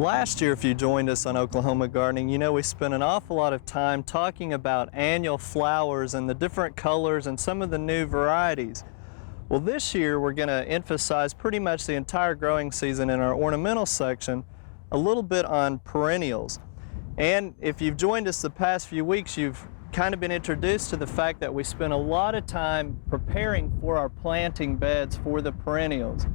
Last year, if you joined us on Oklahoma Gardening, you know we spent an awful lot of time talking about annual flowers and the different colors and some of the new varieties. Well, this year we're going to emphasize pretty much the entire growing season in our ornamental section a little bit on perennials. And if you've joined us the past few weeks, you've kind of been introduced to the fact that we spent a lot of time preparing for our planting beds for the perennials.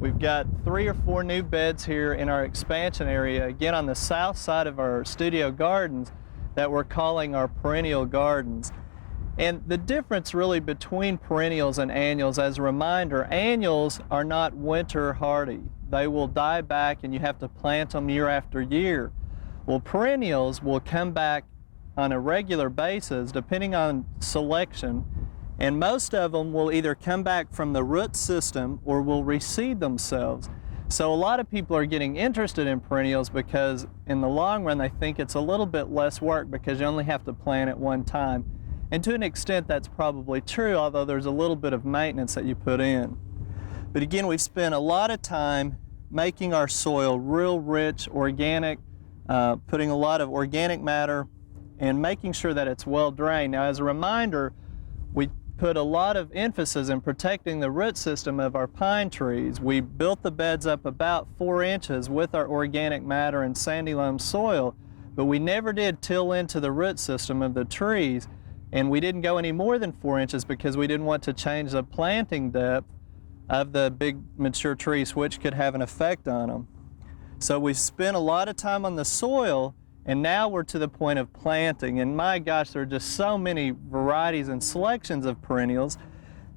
We've got 3 or 4 new beds here in our expansion area, again on the south side of our studio gardens, that we're calling our perennial gardens. And the difference really between perennials and annuals, as a reminder, annuals are not winter hardy. They will die back and you have to plant them year after year. Well, perennials will come back on a regular basis depending on selection, and most of them will either come back from the root system or will reseed themselves. So a lot of people are getting interested in perennials because in the long run they think it's a little bit less work because you only have to plant at one time. And to an extent that's probably true, although there's a little bit of maintenance that you put in. But again, we've spent a lot of time making our soil real rich, organic, putting a lot of organic matter and making sure that it's well drained. Now, as a reminder, we put a lot of emphasis in protecting the root system of our pine trees. We built the beds up about 4 inches with our organic matter and sandy loam soil, but we never did till into the root system of the trees, and we didn't go any more than 4 inches because we didn't want to change the planting depth of the big mature trees, which could have an effect on them. So we spent a lot of time on the soil, and now we're to the point of planting, and my gosh, there are just so many varieties and selections of perennials.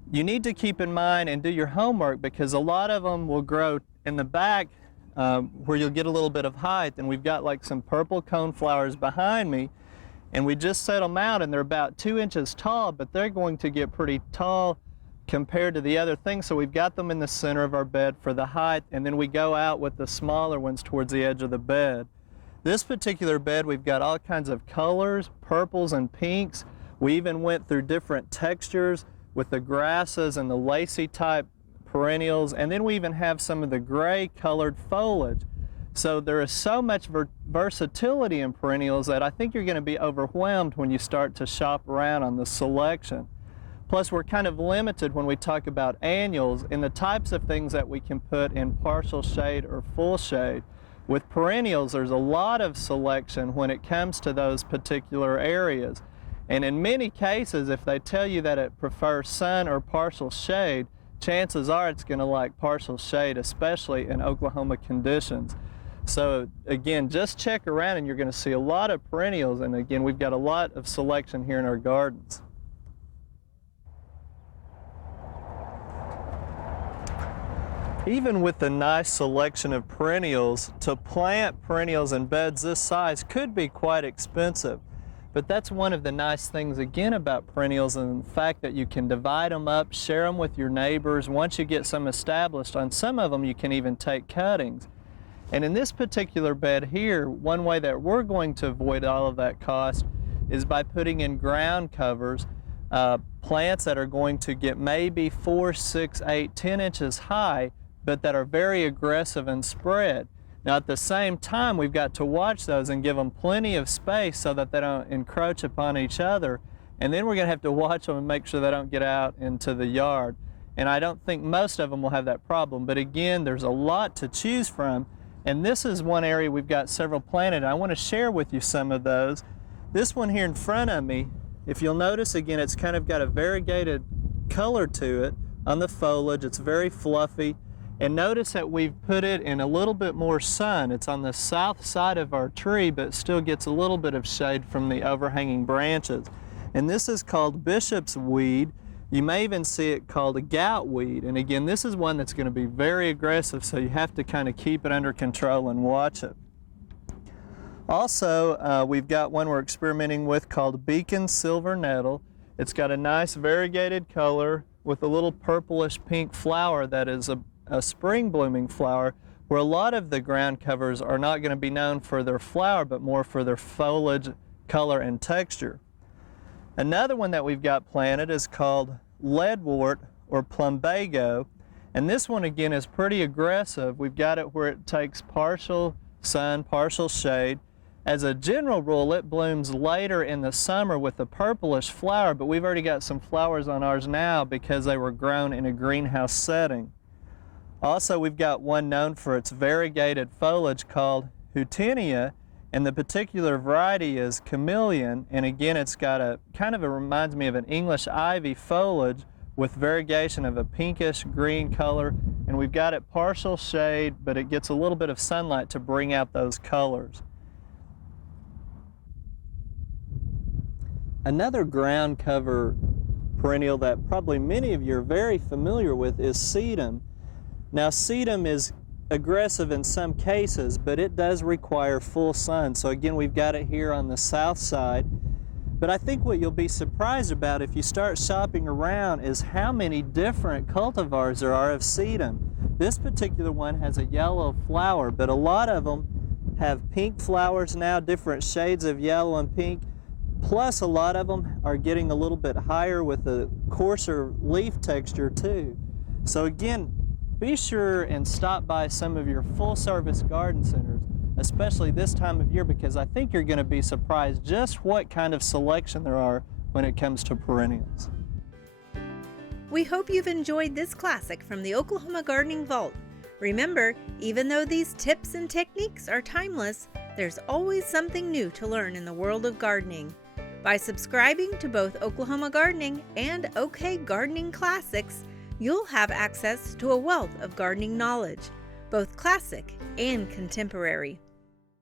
You need to keep in mind and do your homework because a lot of them will grow in the back where you'll get a little bit of height, and we've got like some purple cone flowers behind me, and we just set them out and they're about 2 inches tall, but they're going to get pretty tall compared to the other things, so we've got them in the center of our bed for the height, and then we go out with the smaller ones towards the edge of the bed. This particular bed, we've got all kinds of colors, purples and pinks. We even went through different textures with the grasses and the lacy type perennials, and then we even have some of the gray colored foliage. So there is so much versatility in perennials that I think you're going to be overwhelmed when you start to shop around on the selection. Plus, we're kind of limited when we talk about annuals in the types of things that we can put in partial shade or full shade. With perennials, there's a lot of selection when it comes to those particular areas. And in many cases, if they tell you that it prefers sun or partial shade, chances are it's going to like partial shade, especially in Oklahoma conditions. So again, just check around and you're going to see a lot of perennials. And again, we've got a lot of selection here in our gardens. Even with the nice selection of perennials, to plant perennials in beds this size could be quite expensive. But that's one of the nice things again about perennials, and the fact that you can divide them up, share them with your neighbors. Once you get some established, on some of them you can even take cuttings. And in this particular bed here, one way that we're going to avoid all of that cost is by putting in ground covers, plants that are going to get maybe 4, 6, 8, 10 inches high, but that are very aggressive and spread. Now at the same time, we've got to watch those and give them plenty of space so that they don't encroach upon each other. And then we're going to have to watch them and make sure they don't get out into the yard. And I don't think most of them will have that problem. But again, there's a lot to choose from. And this is one area we've got several planted. I want to share with you some of those. This one here in front of me, if you'll notice again, it's kind of got a variegated color to it on the foliage. It's very fluffy. And notice that we've put it in a little bit more sun. It's on the south side of our tree, but still gets a little bit of shade from the overhanging branches. And this is called bishop's weed. You may even see it called a gout weed. And again, this is one that's going to be very aggressive, so you have to kind of keep it under control and watch it. Also, we've got one we're experimenting with called Beacon Silver Nettle. It's got a nice variegated color with a little purplish pink flower that is a spring blooming flower, where a lot of the ground covers are not going to be known for their flower but more for their foliage color and texture. Another one that we've got planted is called leadwort or plumbago, and this one again is pretty aggressive. We've got it where it takes partial sun, partial shade. As a general rule, it blooms later in the summer with a purplish flower, but we've already got some flowers on ours now because they were grown in a greenhouse setting. Also, we've got one known for its variegated foliage called Houtinia, and the particular variety is chameleon, and again it's got a kind of reminds me of an English ivy foliage with variegation of a pinkish green color, and we've got it partial shade, but it gets a little bit of sunlight to bring out those colors. Another ground cover perennial that probably many of you are very familiar with is sedum. Now sedum is aggressive in some cases, but it does require full sun. So again, we've got it here on the south side. But I think what you'll be surprised about if you start shopping around is how many different cultivars there are of sedum. This particular one has a yellow flower, but a lot of them have pink flowers now, different shades of yellow and pink. Plus a lot of them are getting a little bit higher with a coarser leaf texture too. So again, be sure and stop by some of your full-service garden centers, especially this time of year, because I think you're going to be surprised just what kind of selection there are when it comes to perennials. We hope you've enjoyed this classic from the Oklahoma Gardening Vault. Remember, even though these tips and techniques are timeless, there's always something new to learn in the world of gardening. By subscribing to both Oklahoma Gardening and OK Gardening Classics, you'll have access to a wealth of gardening knowledge, both classic and contemporary.